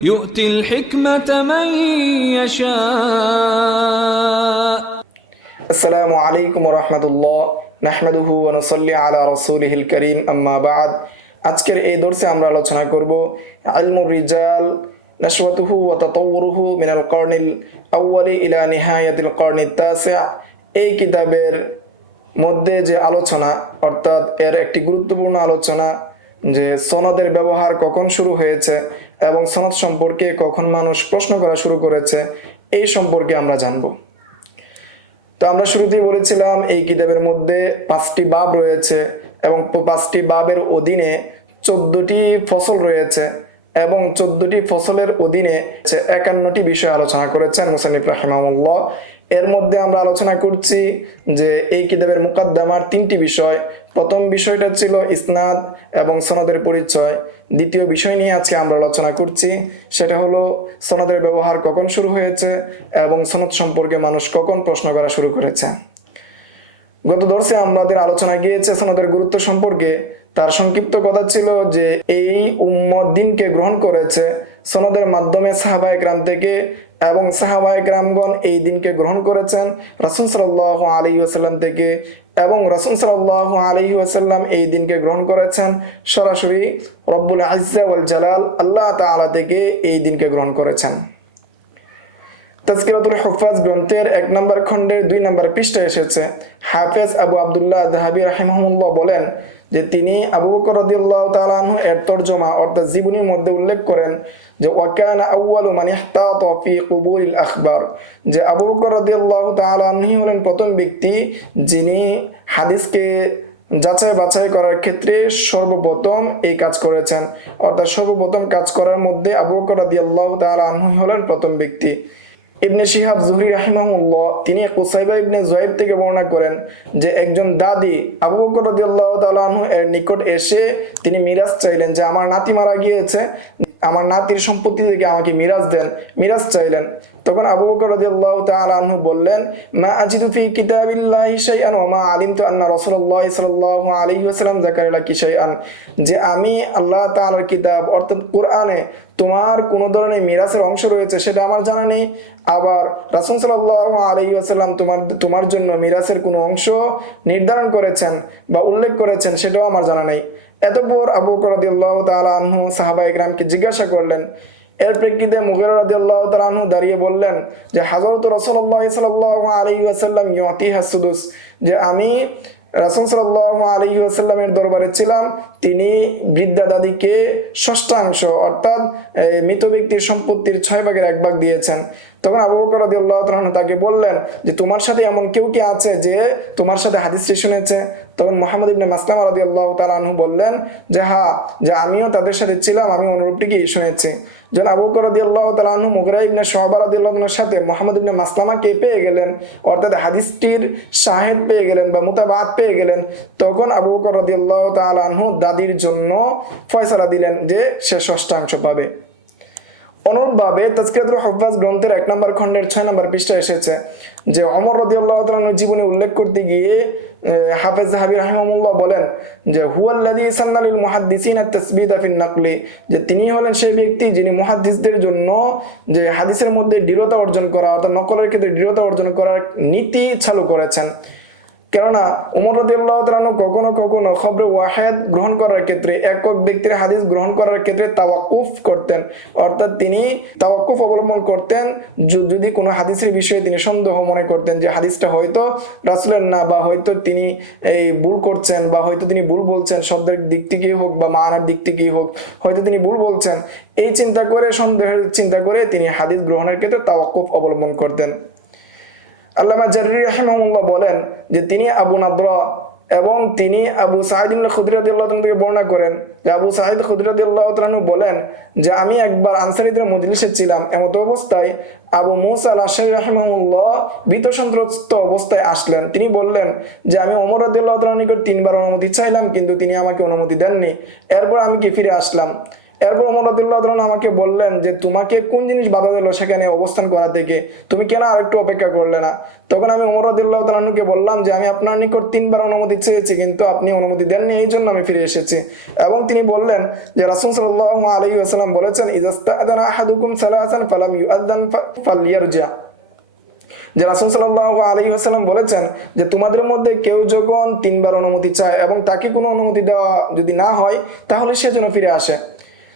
يؤتي الحكمة من يشاء আসসালামু আলাইকুম রহমতুল্লাহ নাহমাদুহু ওয়া নুসাল্লি আলা রাসূলিহিল কারীম আম্মা বা'দ। আজকের এই দর্সে আমরা আলোচনা করব ইলমুর রিজাল নাশওয়াতুহু ওয়া তাতাওয়ুরুহু মিনাল কারনিল আউয়ালি ইলা নিহায়াতিল কারনিত তাসি'। এই কিতাবের মধ্যে যে আলোচনা, অর্থাৎ এর একটি গুরুত্বপূর্ণ আলোচনা যে সনদের ব্যবহার কখন শুরু হয়েছে এবং সনদ সম্পর্কে কখন মানুষ প্রশ্ন করা শুরু করেছে, এই সম্পর্কে আমরা জানব। তো আমরা শুরুতেই বলেছিলাম এই কিতাবের মধ্যে 5টি বাব রয়েছে এবং 5টি বাবের অধীনে 14টি ফসল রয়েছে এবং 14টি ফসলের অধীনে 51টি বিষয় আলোচনা করেছেন মুসান্নিফ রাহিমাহুল্লাহ। এর মধ্যে আমরা আলোচনা করছি যে এই কিতাবের মুকাদ্দামার 3টি বিষয়। প্রথম বিষয়টা ছিল ইসনাদ এবং সনদের পরিচয়। দ্বিতীয় বিষয় নিয়ে আজকে আমরা আলোচনা করছি, সেটা হলো সনদের ব্যবহার কখন শুরু হয়েছে এবং সনদ সম্পর্কে মানুষ কখন প্রশ্ন করা শুরু করেছে। গত দর্শে আমাদের আলোচনা গিয়েছে সনদের গুরুত্ব সম্পর্কে। তার সংক্ষিপ্ত কথা ছিল যে এই উম্মত দিনকে গ্রহণ করেছে সনদের মাধ্যমে সাহাবায়ে কেরাম থেকে, এবং সাহাবায়ে কেরামগণ এই দিনকে গ্রহণ করেছেন রাসূল সাল্লাল্লাহু আলাইহি ওয়াসাল্লাম থেকে, এবং রাসূল সাল্লাল্লাহু আলাইহি ওয়াসাল্লাম এই দিনকে গ্রহণ করেছেন সরাসরি রব্বুল ইজ্জা ওয়াল জালাল আল্লাহ তাআলা থেকে এই দিনকে গ্রহণ করেছেন। তাজকিরাতুল হুফাজ গ্রন্থের 1 নম্বর খণ্ডের 2 নম্বর পৃষ্ঠায় এসেছে, হাফেজ আবু আব্দুল্লাহ যাহাবী রাহিমাহুল্লাহ বলেন যে তিনি আবু বকর রাদিয়াল্লাহু তাআলা আনহু এর তরজমা অর্থাৎ জীবনীর মধ্যে উল্লেখ করেন যে ওয়াকানা আউয়ালু মান ইহতাতা ফি কুবুরিল আখবার, যে আবু বকর রাদিয়াল্লাহু তাআলা আনহু হলেন প্রথম ব্যক্তি যিনি হাদিসকে যাচাই বাছাই করার ক্ষেত্রে সর্বপ্রথম এই কাজ করেছেন। অর্থাৎ সর্বপ্রথম কাজ করার মধ্যে আবু বকর রাদিয়াল্লাহু তাআলা আনহু হলেন প্রথম ব্যক্তি। ইবনে শিহাব জুহরি রাহিমাহুল্লাহ তিনি কুসাইবা ইবনে জুয়াইব থেকে বর্ণনা করেন যে একজন দাদি আবু বকর রাদিয়াল্লাহু তাআলা আনহু এর নিকট এসে তিনি মিরাজ চাইলেন যে আমার নাতি মারা গিয়েছে, আমার নাতির সম্পত্তি থেকে আমাকে মিরাজ দেন, মিরাজ চাইলেন। তখন আবু বকর রাদিয়াল্লাহু তাআলা আনহু বললেন, মা আজিদু ফি কিতাবিল্লাহি শাইআন ওয়া মা আলিমতু আন্না রাসূলুল্লাহ সাল্লাল্লাহু আলাইহি ওয়াসাল্লাম যাকারা লাকি শাইআন, যে আমি আল্লাহ তাআলার কিতাব অর্থাৎ কুরআনে তোমার কোন ধরনের মিরাসের অংশ রয়েছে সেটা আমার জানা নেই, আবার রাসূল সাল্লাল্লাহু আলাইহি ওয়াসাল্লাম তোমার জন্য মিরাসের কোনো অংশ নির্ধারণ করেছেন বা উল্লেখ করেছেন সেটাও আমার জানা নেই। এতপর আবু বকর রাদিয়াল্লাহু তাআলা আনহু সাহাবায়ে কেরামকে জিজ্ঞাসা করলেন। এর প্রেক্ষিতে মুগীরা রাদিয়াল্লাহু তাআলা আনহু দাঁড়িয়ে বললেন যে হযরত রাসূলুল্লাহ সাল্লাল্লাহু আলাইহি ওয়াসাল্লাম ইউতিহা সুদুস, যে আমি রাসূল সাল্লাল্লাহু আলাইহি ওয়াসাল্লামের দরবারে ছিলাম, তিনি বৃদ্ধা দাদিকে ষষ্ঠাংশ অর্থাৎ মৃত ব্যক্তির সম্পত্তির 6 ভাগের 1 ভাগ দিয়েছেন। তখন আবু বকর রাদিয়াল্লাহু তাআলা তাকে বললেন যে তোমার সাথে এমন কেউ কি আছে যে তোমার সাথে হাদিসটি শুনেছে? তখন মুহাম্মদ ইবনে মাসলামা রাদিয়াল্লাহু তাআলা আনহু বললেন যে হ্যাঁ, যে আমিও তাদের সাথে ছিলাম, আমি অনুরূপটি কি শুনেছি। যখন আবু বকর রাদিয়াল্লাহু তাআলা আনহু মুগীরা ইবনে শুআবা রাদিয়াল্লাহু আনহুর সাথে মুহাম্মদ ইবনে মাসলামাকে পেয়ে গেলেন, অর্থাৎ হাদিসটির শাহিদ পেয়ে গেলেন বা মুতাবাআত পেয়ে গেলেন, তখন আবু বকর রাদিয়াল্লাহু তাআলা আনহু দাদির জন্য ফয়সালা দিলেন যে সে ষষ্ঠাংশ পাবে। অনুরূপভাবে তাজকিরাতুল হুফাজ গ্রন্থের 1 নম্বর খণ্ডের 6 নম্বর পৃষ্ঠায় এসেছে যে ওমর রাদিয়াল্লাহু তাআলা আনহুর জীবনী উল্লেখ করতে গিয়ে হাফেজ যাহাবী রাহিমাহুল্লাহ বলেন যে হুয়াল্লাযী সান্না লিল মুহাদ্দিসিনা আত-তাসবীতা ফিন নাকলি, যে তিনি হলেন সেই ব্যক্তি যিনি মুহাদ্দিসদের জন্য যে হাদিসের মধ্যে দৃঢ়তা অর্জন করা অর্থাৎ নকলের ক্ষেত্রে দৃঢ়তা অর্জন করার নীতি চালু করেছেন। কেননা ওমর রাদিয়াল্লাহু তাআলা আনহু কখনো কখনো খবরে ওয়াহিদ গ্রহণ করার ক্ষেত্রে একক ব্যক্তির হাদিস গ্রহণ করার ক্ষেত্রে তাওয়াক্কুফ করতেন, অর্থাৎ তিনি তাওয়াক্কুফ অবলম্বন করতেন যদি কোনো হাদিসের বিষয়ে তিনি সন্দেহ মনে করতেন যে হাদিসটা হয়তো রাসূলের না, বা হয়তো তিনি এই ভুল করছেন, বা হয়তো তিনি ভুল বলছেন, শব্দের দিক থেকেই হোক বা মানার দিক থেকেই হোক, হয়তো তিনি ভুল বলছেন, এই চিন্তা করে সন্দেহের চিন্তা করে তিনি হাদিস গ্রহণের ক্ষেত্রে তাওয়াক্কুফ অবলম্বন করতেন। আল্লামা জাররি রাহিমাহুল্লাহ বলেন যে তিনি আবু নাদরা এবং তিনি আবু সাঈদ ইবনে খুদরি রাদিয়াল্লাহু তাআলা থেকে বর্ণনা করেন যে আবু সাঈদ খুদরি রাদিয়াল্লাহু তাআলা বলেন যে আমি একবার আনসারীদের মজলিসে ছিলাম, এমত অবস্থায় আবু মুসা আল-আশআরী রাহিমাহুল্লাহ ভীতসন্ত্রস্ত অবস্থায় আসলেন। তিনি বললেন যে আমি ওমর রাদিয়াল্লাহু তাআলার নিকট 3 বার অনুমতি চাইলাম কিন্তু তিনি আমাকে অনুমতি দেননি, এরপর আমি কি ফিরে আসলাম। এরপর ওমর রাদিয়াল্লাহু তাআলা আমাকে বললেন যে তোমাকে কোন জিনিস বাধা দিল সেখানে অবস্থান করা থেকে, তুমি কেন আরেকটু অপেক্ষা করলে না? তখন আমি ওমর রাদিয়াল্লাহু তাআলাকে বললাম যে আমি আপনার নিকট 3বার অনুমতি চেয়েছি, কিন্তু আপনি অনুমতি দেননি, এই জন্য আমি ফিরে এসেছি। এবং তিনি বললেন যে রাসূল সাল্লাল্লাহু আলাইহি ওয়াসাল্লাম বলেছেন ইযাস্তাআযানা আহাদুকুম সালাসান ফালাম ইউআযান ফালইয়ারজি, যে রাসূল সাল্লাল্লাহু আলাইহি ওয়াসাল্লাম বলেছেন যে তোমাদের মধ্যে কেউ যখন 3বার অনুমতি চায় এবং তাকে কোনো অনুমতি দেওয়া যদি না হয় তাহলে সে যেন ফিরে আসে।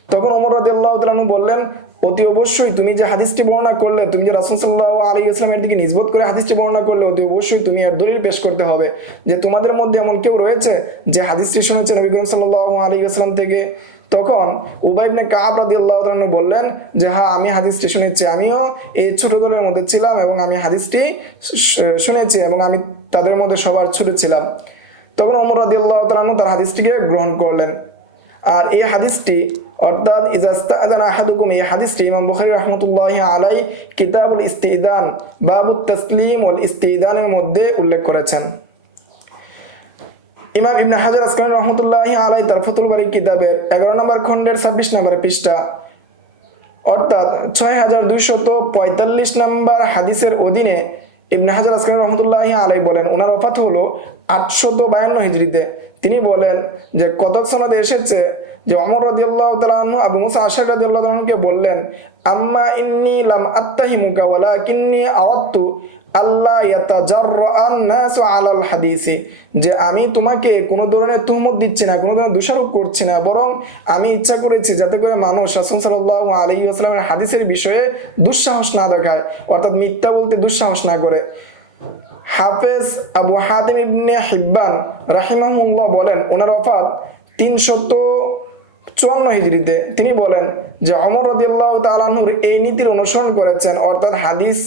তখন ওমর রাদিয়াল্লাহু তাআলা বললেন অতি অবশ্যই তুমি যে হাদিসটি বর্ণনা করলে, তুমি যে রাসূল সাল্লাল্লাহু আলাইহি ওয়াসাল্লামের দিকে নিসবত করে হাদিসটি বর্ণনা করলে, অতি অবশ্যই তুমি এর দলিল পেশ করতে হবে যে তোমাদের মধ্যে এমন কেউ রয়েছে যে হাদিসটি শুনেছে নবী করিম সাল্লাল্লাহু আলাইহি ওয়াসাল্লাম থেকে। তখন উবাই ইবনে কাব রাদিয়াল্লাহু তাআলা বললেন যে হ্যাঁ, আমি হাদিসটি শুনেছি, আমিও এই ছোট দলের মধ্যে ছিলাম এবং আমি হাদিসটি শুনেছি এবং আমি তাদের মধ্যে সবার ছোট ছিলাম। তখন ওমর রাদিয়াল্লাহু তাআলা তার হাদিসটিকে গ্রহণ করলেন। আর এই হাদিসটি অর্থাৎ ইযাস্তাআযানা আহাদুকুম, এই হাদিসটি ইমাম বুখারী রাহমাতুল্লাহি আলাইহি কিতাবুল ইস্তিদান বাবুত তাসলিম ওয়াল ইস্তিদানের মধ্যে উল্লেখ করেছেন। ইমাম ইবনে হাজার আসকালানী রাহমাতুল্লাহি আলাইহি তার ফাতুল বারী কিতাবের 11 নম্বর খণ্ডের 26 নম্বর পৃষ্ঠা অর্থাৎ 6245 নম্বর হাদিসের অধীনে ইবনে হাজার আসকালানী রাহমাতুল্লাহি আলাইহি বলেন ওনার ওফাত হলো 852 হিজরিতে। তিনি বলেন যে কতক সনদে এসেছে যে ওমর রাদিয়াল্লাহু তাআলা আনহু আবু মুসা আশআরী রাদিয়াল্লাহু তাআলাকে বললেন আম্মা ইন্নী লাম আত্তাহিমুকা ওয়ালাকিন্নী আরাদতু আল্লাহ ইয়াতাজাররাআন নাসু আলাল হাদিসি, যে আমি তোমাকে কোনো ধরনের তুহমত দিচ্ছি না, কোনো ধরনের দোষারোপ করছি না, বরং আমি ইচ্ছা করেছি যাতে করে মানুষ রাসূল সাল্লাল্লাহু আলাইহি ওয়াসাল্লামের হাদিসের বিষয়ে দুঃসাহস না দেখায়, অর্থাৎ মিথ্যা বলতে দুঃসাহস না করে। হাফেজ আবু হাতিম ইবনে হিব্বান রাহিমাহুল্লাহ বলেন ওনার ওফাত 354 হিজরিতে। তিনি বলেন যে ওমর রাদিয়াল্লাহু তাআলা আনহুর এই নীতির অনুসরণ করেছেন, অর্থাৎ হাদিস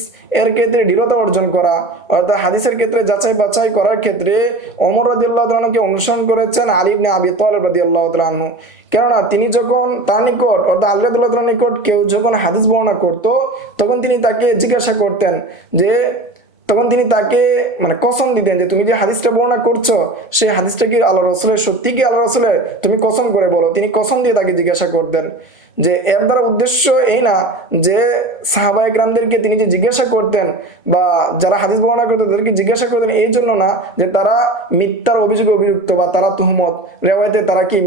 এর ক্ষেত্রে দৃঢ়তা অর্জন করা, অর্থাৎ হাদিসের ক্ষেত্রে যাচাই বাছাই করার ক্ষেত্রে ওমর রাদিয়াল্লাহু তাআলা আনহুকে অনুসরণ করেছেন আলী ইবনে আবি তালিব রাদিয়াল্লাহু তাআলা আনহু। কেননা তিনি যখন তার নিকট অর্থাৎ আলী রাদিয়াল্লাহু তাআলার নিকট কেউ যখন হাদিস বর্ণনা করত তখন তিনি তাকে জিজ্ঞাসা করতেন যে তখন তিনি তাকে মানে কসম দিতেন যে তুমি যে হাদিসটা বর্ণনা করছো সেই হাদিসটা কি আল্লাহ রাসূলের, সত্যি কি আল্লাহ রাসূলের, তুমি কসম করে বলো। তিনি কসম দিয়ে তাকে জিজ্ঞাসা করতেন। যে এর দ্বারা উদ্দেশ্য এই না যে সাহাবায়ে কেরামদেরকে তিনি যে জিজ্ঞাসা করতেন বা যারা হাদিস বর্ণনা করতেন তাদেরকে জিজ্ঞাসা করতেন এই জন্য না যে তারা মিথ্যার অভিযোগে অভিযুক্ত বা তারা তুহমত রেওয়ায়েতে তারা কি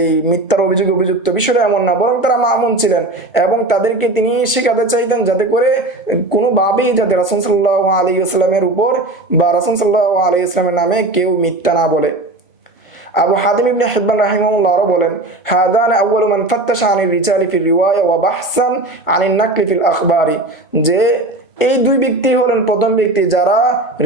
এই মিথ্যার অভিযোগে অভিযুক্ত, বিষয়টা এমন না, বরং তারা মামুন ছিলেন এবং তাদেরকে তিনি শেখাতে চাইতেন যাতে করে কোনোভাবেই যাতে রাসূল সাল্লাল্লাহু আলাইহি ওয়াসাল্লামের উপর বা রাসূল সাল্লাল্লাহু আলাইহি ওয়াসাল্লামের নামে কেউ মিথ্যা না বলে। আবু হাতিম ইবনে হিব্বান রাহিমাহুল্লাহ আরো বলেন হাদান আউয়ালু মান ফাত্তাশা আনির রিজালি ফিল রিওয়ায়া ওয়া বাহসান আনিন নাকলি ফিল আখবারি, যে এই দুই ব্যক্তি হলেন প্রথম ব্যক্তি যারা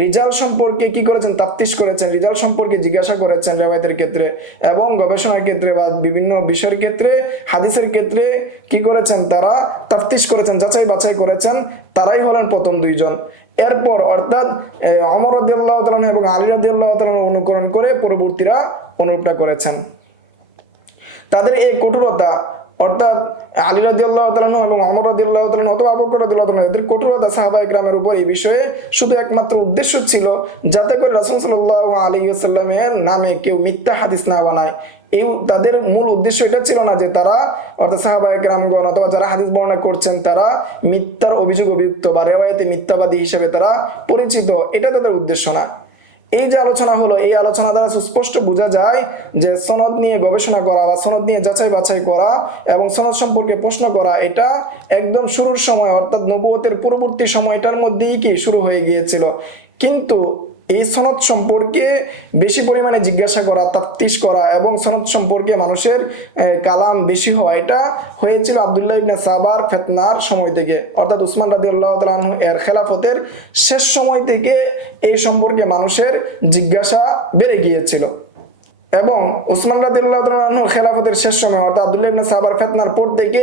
রিজাল সম্পর্কে কি করেছেন, তাফতিশ করেছেন, রিজাল সম্পর্কে জিজ্ঞাসা করেছেন রিওয়ায়াতের ক্ষেত্রে এবং গবেষণার ক্ষেত্রে বা বিভিন্ন বিষয়ের ক্ষেত্রে হাদিসের ক্ষেত্রে কি করেছেন, তারা তাফতিশ করেছেন, যাচাই বাছাই করেছেন, তারাই হলেন প্রথম দুইজন। এরপর অর্থাৎ ওমর রাদিয়াল্লাহু তাআলা এবং আলী রাদিয়াল্লাহু তাআলা অনুকরণ করে পরবর্তীরা অনুরূপটা করেছেন। তাদের এই কঠোরতা অর্থাৎ আলী রাদিয়াল্লাহু তাআলা এবং ওমর রাদিয়াল্লাহু তাআলা অথবা আবু বকর রাদিয়াল্লাহু তাআলা এদের কঠোরতা সাহাবায়ে কেরামের উপর এই বিষয়ে শুধু একমাত্র উদ্দেশ্য ছিল যাতে করে রাসূল সাল্লাল্লাহু আলাইহি ওয়াসাল্লামের নামে কেউ মিথ্যা হাদিস না বানায়। এই তাদের মূল উদ্দেশ্য এটা ছিল না যে তারা অর্থাৎ সাহাবায়ে কেরামগণ অথবা যারা হাদিস বর্ণনা করছেন তারা মিথ্যার অভিযোগ অভিযুক্ত বা রিওয়ায়াতে মিথ্যাবাদী হিসেবে তারা পরিচিত, এটা তাদের উদ্দেশ্য না। এই যে আলোচনা হলো এই আলোচনা দ্বারা সুস্পষ্ট বোঝা যায় যে সনদ নিয়ে গবেষণা করা বা সনদ নিয়ে যাচাই বাছাই করা এবং সনদ সম্পর্কে প্রশ্ন করা এটা একদম শুরুর সময় অর্থাৎ নবুয়তের পূর্ববর্তী সময়টার মধ্যেই কি শুরু হয়ে গিয়েছিল। কিন্তু এই সনদ সম্পর্কে বেশি পরিমাণে জিজ্ঞাসা করা, তাফতিশ করা এবং সনদ সম্পর্কে মানুষের কালাম বেশি হওয়া এটা হয়েছিল আব্দুল্লাহ ইবনে সাবার ফিতনার সময় থেকে, অর্থাৎ উসমান রাদিয়াল্লাহু তাআলা আনহু এর খেলাফতের শেষ সময় থেকে এই সম্পর্কে মানুষের জিজ্ঞাসা বেড়ে গিয়েছিল। এবং উসমান রাদিয়াল্লাহু তাআলা আনহু খেলাফতের শেষ সময় অর্থাৎ আব্দুল্লাহ ইবনে সাবার ফিতনার পর থেকে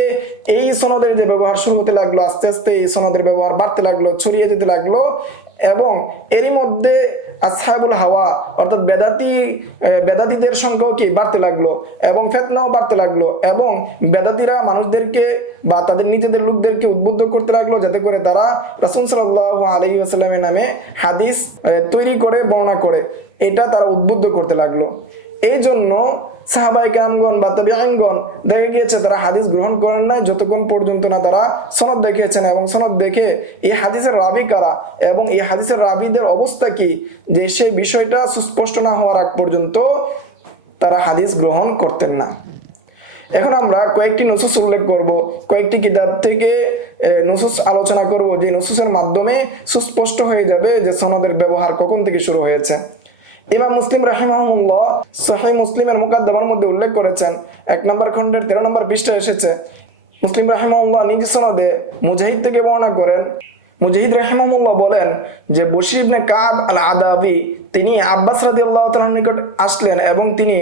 এই সনদের যে ব্যবহার শুরু হতে লাগলো, আস্তে আস্তে এই সনদের ব্যবহার বাড়তে লাগলো, ছড়িয়ে যেতে লাগলো এবং এরই মধ্যে আসহাবুল হাওয়া অর্থাৎ বেদাতীদের সংখ্যাও কি বাড়তে লাগলো এবং ফিতনাও বাড়তে লাগলো এবং বেদাতীরা মানুষদেরকে বা তাদের নিজেদের লোকদেরকে উদ্বুদ্ধ করতে লাগলো যাতে করে তারা রাসূল সাল্লাল্লাহু আলাইহি ওয়াসাল্লামের নামে হাদিস তৈরি করে বর্ণনা করে, এটা তারা উদ্বুদ্ধ করতে লাগলো। এই জন্য সাহাবায়ে কেরামগণ বা তাবিঈনগণ দেখা গিয়েছে তারা হাদিস গ্রহণ করেন নাই যতক্ষণ পর্যন্ত না তারা সনদ দেখিয়েছেন, এবং সনদ দেখে এই হাদিসের রাবি কারা এবং এই হাদিসের রাবিদের অবস্থা কি, যে সেই বিষয়টা সুস্পষ্ট না হওয়ার আগ পর্যন্ত তারা হাদিস গ্রহণ করতেন না। এখন আমরা কয়েকটি নুসুস উল্লেখ করব, কয়েকটি কিতাব থেকে নুসুস আলোচনা করব, যে নুসুসের মাধ্যমে সুস্পষ্ট হয়ে যাবে যে সনদের ব্যবহার কখন থেকে শুরু হয়েছে। ইমাম মুসলিম রাহিমাহুল্লাহ সহিহ মুসলিমের মুকাদ্দমার মধ্যে উল্লেখ করেছেন, 1 নম্বর খণ্ডের 13 নম্বর পৃষ্ঠায় এসেছে, মুসলিম রাহিমাহুল্লাহ নিজ সনদে মুজাহিদ থেকে বর্ণনা করেন, মুজাহিদ রাহিমাহুল্লাহ বলেন যে বশির ইবনে কাব আল আদাবি তিনি আব্বাস রাদিয়াল্লাহু তাআলার নিকট আসলেন এবং তিনি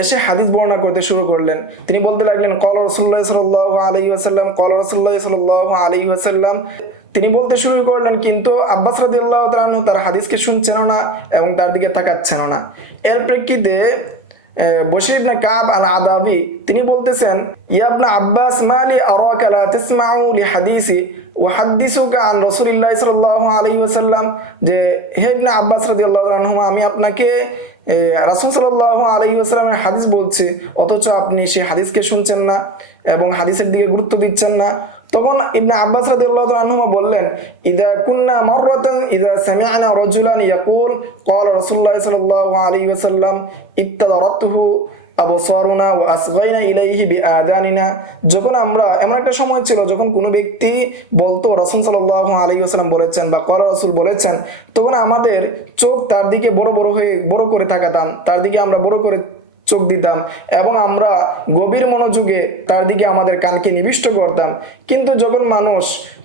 এসে হাদিস বর্ণনা করতে শুরু করলেন। তিনি বলতে লাগলেন, ক্বালা রাসূলুল্লাহ সাল্লাল্লাহু আলাইহি ওয়াসাল্লাম, ক্বালা রাসূলুল্লাহ সাল্লাল্লাহু আলাইহি ওয়াসাল্লাম। তিনি বলতে শুরু করলেন, কিন্তু আব্বাস রাদিয়াল্লাহু তাআলা আনহু তার হাদিসকে শুনছেন না এবং তার দিকে তাকাচ্ছেন না। এর প্রেক্ষিতে বশির ইবনে কাব আল আদাবি তিনি বলতেছেন, ইয়া ইবনে আব্বাস মালি আরাকা লা তাসমাউ লি হাদিসি ওয়া হাদিসুকা আন রাসূলিল্লাহ সাল্লাল্লাহু আলাইহি ওয়াসাল্লাম, যে হে ইবনে আব্বাস রাদিয়াল্লাহু আনহু, আমি আপনাকে রাসূল সাল্লাল্লাহু আলাইহি ওয়াসাল্লামের হাদিস বলছি, অথচ আপনি সেই হাদিসকে শুনছেন না এবং হাদিসের দিকে গুরুত্ব দিচ্ছেন না। তখন ইবনে আব্বাস রাদিয়াল্লাহু আনহু বললেন, ইদা কুন্না মাররাতান ইদা সামি'না রাজুলান ইয়াকুল ক্বালা রাসূলুল্লাহ সাল্লাল্লাহু আলাইহি ওয়াসাল্লাম ইবতাদারাতুহু আবসারুনা ওয়া আসগাইনা ইলাইহি বিআদানিনা। যখন আমরা এমন একটা সময় ছিল যখন কোনো ব্যক্তি বলতো রাসূল সাল্লাল্লাহু আলাইহি ওয়াসাল্লাম বলেছেন বা ক্বালা রাসূল বলেছেন, তখন আমাদের চোখ তার দিকে বড় করে তাকাতাম, তার দিকে আমরা বড় করে চোখ দিতাম এবং আমরা গভীর মনোযোগে তার দিকে আমাদের কানকে নিবিষ্ট করতাম। কিন্তু যখন মানুষ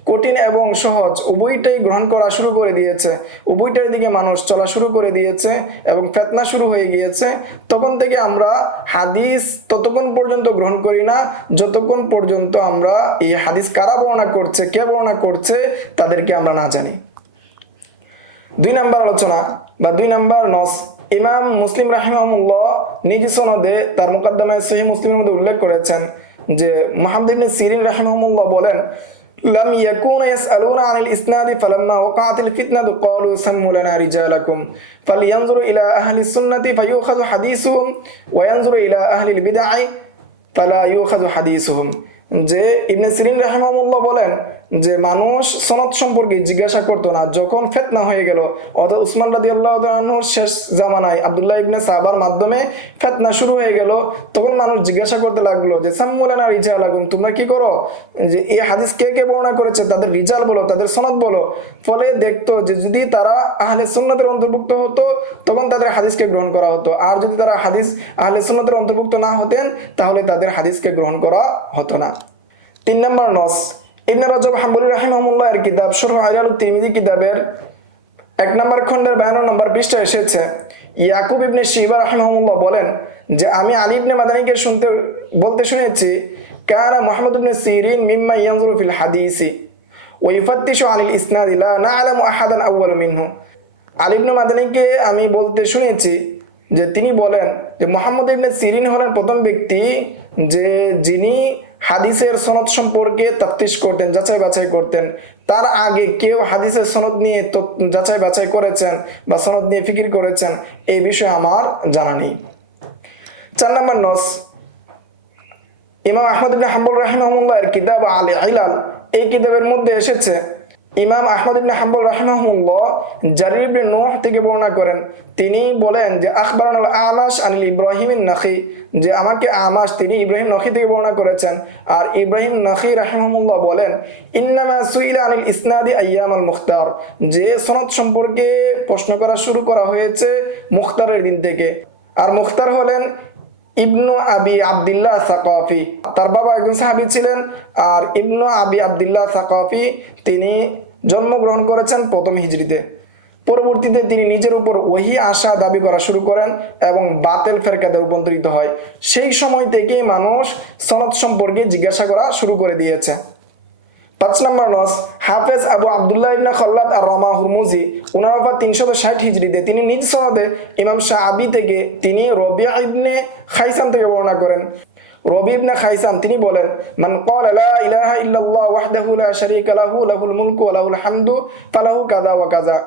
কঠিন এবং সহজ উভয়টাই গ্রহণ করা শুরু করে দিয়েছে, উভয়টার দিকে মানুষ চলা শুরু করে দিয়েছে এবং ফিতনা শুরু হয়ে গিয়েছে, তখন থেকে আমরা হাদিস ততক্ষণ পর্যন্ত গ্রহণ করি না যতক্ষণ পর্যন্ত আমরা এই হাদিস কারা বর্ণনা করছে, কে বর্ণনা করছে তাদেরকে আমরা না জানি। 2 নম্বর আলোচনা বা 2 নম্বর নস, ইমাম মুসলিম রাহিমাহুল্লাহ নিজ সনদে তার মুকাদ্দমায়ে সহিহ মুসলিমের মধ্যে উল্লেখ করেছেন যে মুহাম্মদ ইবনে সিরিন রাহিমাহুল্লাহ বলেন, লাম ইয়াকুনা ইয়াসআলুনা আনিল ইসনাদি ফালাম্মা ওয়াকাআতিল ফিতনাতু ক্বালু সাম্মু লানা রিজালাকুম ফালইয়ানজুরু ইলা আহলিস সুন্নাতি ফায়ুখাযু হাদিসুহুম ওয়া ইয়ানজুরু ইলা আহলিল বিদআই ফালা ইউখাযু হাদিসুহুম। যে ইবনে সিরিন রাহিমাহুল্লাহ বলেন যে মানুষ সনদ সম্পর্কে জিজ্ঞাসা করতো না যখন ফিতনা হয়ে গেল, অর্থাৎ উসমান রাদিয়াল্লাহু তাআলা আনহুর শেষ জামানায় আব্দুল্লাহ ইবনে সাবার মাধ্যমে ফিতনা শুরু হয়ে গেল, তখন মানুষ জিজ্ঞাসা করতে লাগলো যে সাম্মুলানা রিজালাকুম, তোমরা কি করো, যে এই হাদিস কে কে বর্ণনা করেছে তাদের রিজাল বলো, তাদের সনদ বলো। ফলে দেখতো যে যদি তারা আহলে সুন্নাতের অন্তর্ভুক্ত হতো তখন তাদের হাদিসকে গ্রহণ করা হতো, আর যদি তারা হাদিস আহলে সুন্নাতের অন্তর্ভুক্ত না হতেন তাহলে তাদের হাদিসকে গ্রহণ করা হতো না। 3 নম্বর নস, ইবনে রাজব হাম্বলী রাহিমাহুল্লাহ এর কিতাব শরহ আইলালুত তিরমিজি কিতাবের 1 নম্বর খণ্ডের 52 নম্বর পৃষ্ঠায় এসেছে, ইয়াকুব ইবনে শিবা রাহিমাহুল্লাহ বলেন যে আমি আলী ইবনে মাদানীকে বলতে শুনেছি, কানা মুহাম্মদ ইবনে সিরিন মিম্মা ইয়ানজুরু ফিল হাদিসি ওয়া ইফাত্তিশু আনিল ইসনাদি লা না'লামু আহাদান আউয়াল মিনহু। আলী ইবনে মাদানীকে আমি বলতে শুনেছি যে তিনি বলেন যে মুহাম্মদ ইবনে সিরিন হলেন প্রথম ব্যক্তি যে যিনি হাদিসের সনদ সম্পর্কে তাফতিশ করতেন, যাচাই বাছাই করতেন। তার আগে কেউ হাদিসের সনদ নিয়ে যাচাই বাছাই করেছেন বা সনদ নিয়ে ফিকির করেছেন এই বিষয়ে আমার জানা নেই। 4 নম্বর নস, ইমাম আহমদ ইবনে হাম্বল রাহিমাহুল্লাহ এর কিতাব আল ইলাল, এই কিতাবের মধ্যে এসেছে ইমাম আহমদ ইবনে হাম্বল রাহিমাহুল্লাহ জারির ইবনে নূহ থেকে বর্ণনা করেন, তিনি বলেন যে আখবারানাল আমাশ আনিল ইব্রাহিমিন নাখি, যে আমাকে আমাশ তিনি ইব্রাহিম নখী থেকে বর্ণনা করেছেন। আর ইব্রাহিম নখী রাহিমাহুল্লাহ বলেন, ইন্নামা সুইলা আনিল ইসনাদি আইয়ামাল মুখতার, যে সনদ সম্পর্কে প্রশ্ন করা শুরু করা হয়েছে মুখতারের দিন থেকে। আর মুখতার হলেন ইবনু আবি আব্দুল্লাহ সাকাফি, তার বাবা একজন সাহাবী ছিলেন। আর ইবনু আবি আব্দুল্লাহ সাকাফি তিনি জন্মগ্রহণ করেছেন 1ম হিজরিতে। পরবর্তীতে তিনি নিজের উপর ওহী আসা দাবি করা শুরু করেন এবং বাতিল ফেরকাতে রূপান্তরিত হয়। সেই সময় থেকেই মানুষ সনদ সম্পর্কে জিজ্ঞাসা করা শুরু করে দিয়েছে। 5 নম্বর নস, হাফেজ আবু আব্দুল্লাহ ইবনে খাল্লাদ আর রমা হুরমুজি 360 হিজরিতে তিনি নিজ সনদে ইমাম শাআবি থেকে তিনি রবি ইবনে খাইসাম থেকে বর্ণনা করেন। রবি ইবনে খাইসাম তিনি বলেন, মান ক্বালা লা ইলাহা ইল্লাল্লাহ ওয়াহদাহু লা শারীকা লাহু লাহুল মুলকু ওয়া লাহুল হামদু ফালাহু কাযা ওয়া কাযা।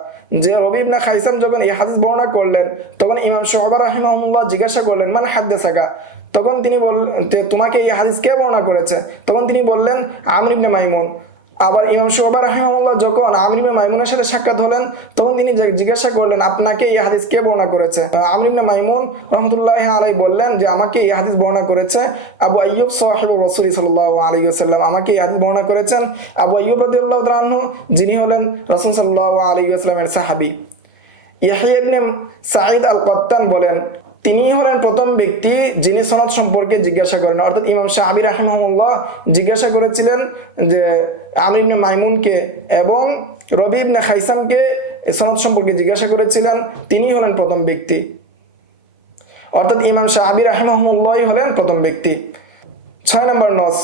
যে রবি ইবনে খাইসাম যখন এই হাদিস বর্ণনা করলেন তখন ইমাম শুআবা রাহিমাহুল্লাহ জিজ্ঞাসা করলেন, মান হাদাসাকা, তখন তিনি বললেন যে তোমাকে এই হাদিস কে বর্ণনা করেছে? তখন তিনি বললেন আমর ইবনে মাইমুন। আবার ইমাম শুবা রাহিমাহুল্লাহ যখন আমর ইবনে মাইমুনের সাথে সাক্ষাৎ হলেন, তখন তিনি জিজ্ঞাসা করলেন আপনাকে এই হাদিস কে বর্ণনা করেছে? আমর ইবনে মাইমুন রহমতুল্লাহি আলাইহি বললেন যে আমাকে এই হাদিস বর্ণনা করেছে আবু আইয়ুব সাহিবুর রাসূল সাল্লাল্লাহু আলাইহি ওয়াসাল্লাম। আমাকে এই হাদিস বর্ণনা করেছেন আবু আইয়ুব রাদিয়াল্লাহু তাআলা আনহু, যিনি হলেন রাসূল সাল্লাল্লাহু আলাইহি ওয়াসাল্লামের সাহাবী। ইয়াহইয়া ইবনে সাঈদ আল কাত্তান বলেন তিনি হলেন প্রথম ব্যক্তি যিনি সনদ সম্পর্কে জিজ্ঞাসা করেন। অর্থাৎ ইমাম শাআবী রাহিমাহুল্লাহ জিজ্ঞাসা করেছিলেন যে আমর ইবনে মাইমুনকে এবং রবি ইবনে খাইসামকে সনদ সম্পর্কে জিজ্ঞাসা করেছিলেন, তিনি হলেন প্রথম ব্যক্তি। অর্থাৎ ইমাম শাআবী রাহিমাহুল্লাহ হলেন প্রথম ব্যক্তি। 6 নম্বর নস,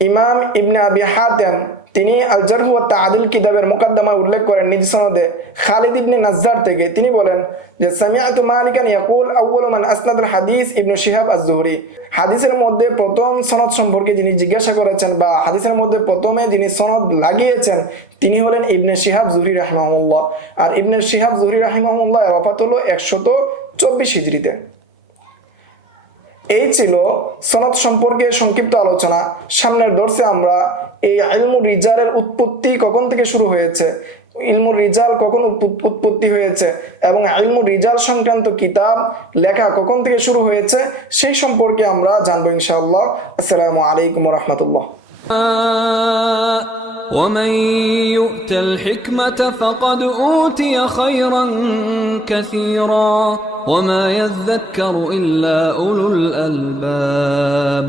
ইমাম ইবনে আবি হাতেম তিনি আল জারহ ওয়া তা'দীল কিতাবের মুকদ্দমায় উল্লেখ করেন নিজ সনদে খালিদ ইবনে নাজ্জার থেকে, তিনি বলেন যে সামিআতু মালিকান ইয়াকুল আউয়ালু মান আসনাদাল হাদিস ইবনে শিহাব আজ-জুহরি। হাদিসের মধ্যে প্রথম সনদ সম্পর্কে যিনি জিজ্ঞাসা করেছেন বা হাদিসের মধ্যে প্রথমে যিনি সনদ লাগিয়েছেন তিনি হলেন ইবনে শিহাব জুহরি রাহিমাহুল্লাহ। আর ইবনে শিহাব জুহরি রাহিমাহুল্লাহ এর ওফাত হলো 124 হিজরিতে। এই ছিল সনদ সম্পর্কে সংক্ষিপ্ত আলোচনা। সামনের দর্সে আমরা এই ইলমুর রিজালের উৎপত্তি কখন থেকে শুরু হয়েছে, ইলমুর রিজাল কখন উৎপত্তি হয়েছে এবং ইলমুর রিজাল সংক্রান্ত কিতাব লেখা কখন থেকে শুরু হয়েছে সেই সম্পর্কে আমরা জানবো ইনশাআল্লাহ। আসসালামু আলাইকুম ওয়া রাহমাতুল্লাহ। ومن يؤت الحكمة فقد أوتي خيرا كثيرا وما يذكر إلا أولو الألباب